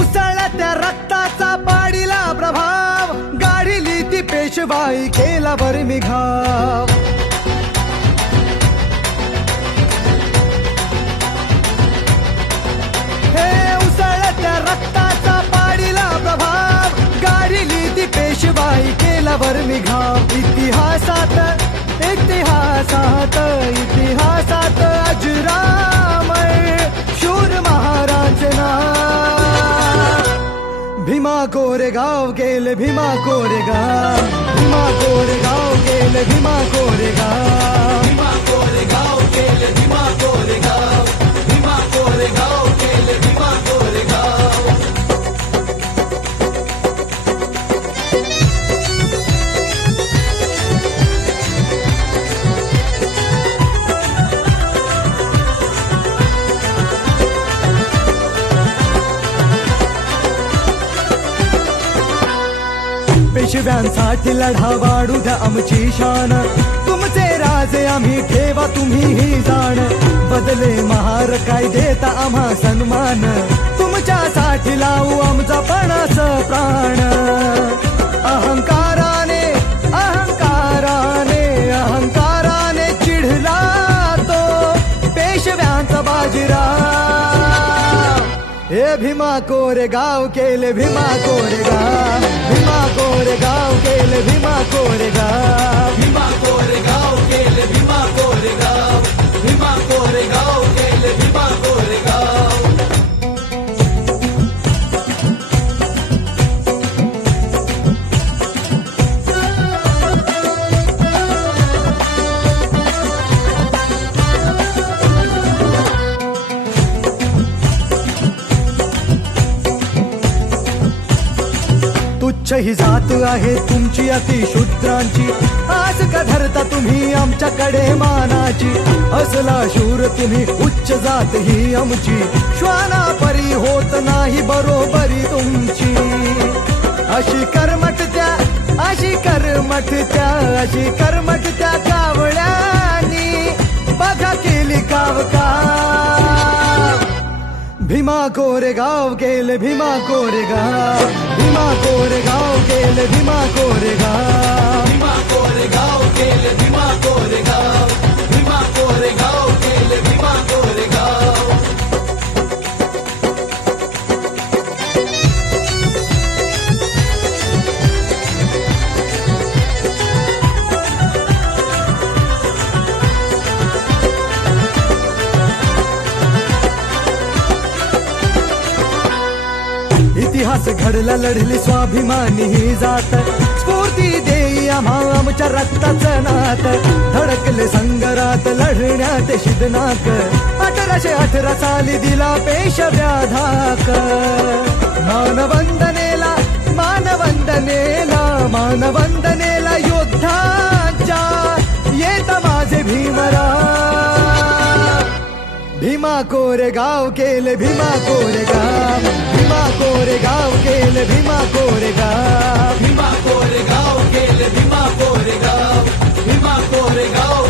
उसळला त्या रक्ताचा पाडीला प्रभाव, गाडीली ती पेशवाई केला बरी मी घाव. हे उसळला त्या रक्ताचा पाडीला प्रभाव, गाडीली ती पेशवाई केला बरी मी घाव. इतिहासात इतिहासात इतिहासात अजरामर शूर महाराज नाव. भीमा कोरेगाव गेले भीमा कोरेगाव, भीमा कोरेगाव गेले भीमा कोरेगाव, भीमा कोरेगाव गेले भीमा कोरेगाव, भीमा कोरेगाव गेले भीमा कोरेगाव. पेशव्यांसाठी लढा वाढू द्या आमची शान, तुमचे राजे आम्ही ठेवा तुम्ही ही जाण. बदले महार काय देता आम्हा सन्मान, तुमच्यासाठी लावू आमचा पणास प्राण. अहंकाराने अहंकाराने अहंकाराने चिढला तो पेशव्यांचा बाजीराव. हे भीमा कोरेगाव केले भीमा कोरेगाव, भीमा कोरेगाव केले भीमा कोरेगाव, भीमा कोरेगाव गेले भीमा कोरेगाव, भीमा कोरेगाव गेले भीमा कोरेगाव. तुच्छ ही जात आहे तुमची अतिशूद्रांची, आज का धरता तुम्ही आमच्याकडे मानाची. असला शूर तुम्ही उच्च जात ही आमची, श्वाना परी होत नाही बरोबरी तुमची. अशी कर्मठ त्या अशी कर्मठ त्या अशी कर्मठ त्या कावळ्यांनी बघा केली काव का. भीमा कोरेगाव गेले भीमा कोरेगाव, भीमा कोरेगाव गेले भीमा कोरेगाव, भीमा कोरेगाव गेले भीमा कोरेगाव, भीमा कोरेगाव गेले भीमा कोरेगाव. इतिहास घडला लढली स्वाभिमानी ही जात, स्फूर्ती देई आम्हा आमच्या रक्ताचं नात. धडकले संगरात लढण्यात शिदनाक, 1818 साली दिला पेशव्या धाक. मानवंदनेला मानवंदनेला मानवंदनेला योद्धाच्या येत माझे भीमराव. भीमा कोरेगाव केले भीमा कोरेगाव, भीमा कोरेगाव केले भीमा कोरेगाव, भीमा कोरेगाव गेले भीमा कोरेगाव, भीमा कोरेगाव